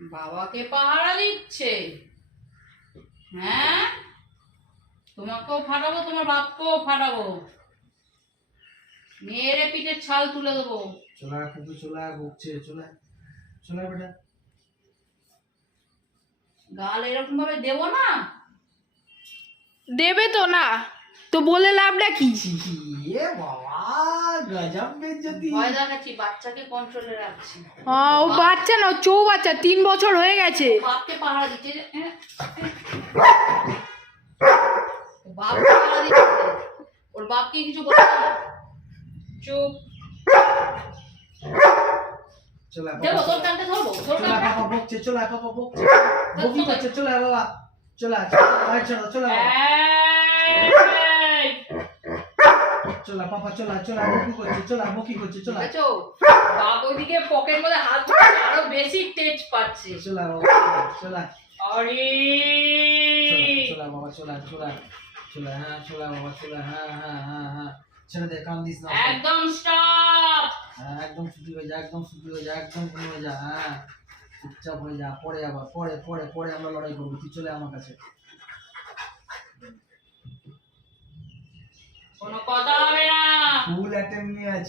বাবাকে পাহারা দিচ্ছে। হ্যাঁ, তোমাকেও ফাটাবো, তোমার বাপকেও ফাটাবো, মেয়েরে পিঠের ছাল তুলে দেবো। চলা কুকু চলা বকছে, চলা চলা বেটা। গাল এরকম ভাবে দেবো না। দেবে তো না, তো বলে লাভটা কি? এ বাবা গজব বেজ্জতি। ভয় দেখাচ্ছি, বাচ্চাকে কন্ট্রোলে রাখছি। ও বাচ্চা না, বাচ্চা 3 বছর হয়ে গেছে। বাপকে পাহারা দিচ্ছে যে, বাপকে পাহারা দিচ্ছে। ওর বাপকে কিছু বলছে না। চুপ। চলা দেবো, তোর কানটা ধরবো, তোর চলা কানটা। পাপা বকছে, চলা পাপা বকছে, বকি করছে, চলা বাবা চলা চলা চলা এই, চলা পাপা চলা চলা বকি করছে চলা। দেখেছো? বাপ ওইদিকে পকেট মধ্যে হাত ঢুকিয়ে আরো বেশি তেজ পাচ্ছে। চলা বাবা চলা আরে চলা বাবা চলা চলা চলা হ্যাঁ চলা বাবা চলা হ্যাঁ হ্যাঁ হ্যাঁ হ্যাঁ ছেড়ে দে, কান দিস না। একদম স্টপ। হ্যাঁ একদম ছুটি হয়ে যা, একদম ছুটি হয়ে যা, একদম কমে যা। হ্যাঁ চুপচাপ হয়ে যা, পরে আবার পরে পরে পরে আমরা লড়াই করবো, তুই চলে আমার কাছে। কোনো কথা হবে না। ফুল অ্যাটেম্প নিয়ে আছে।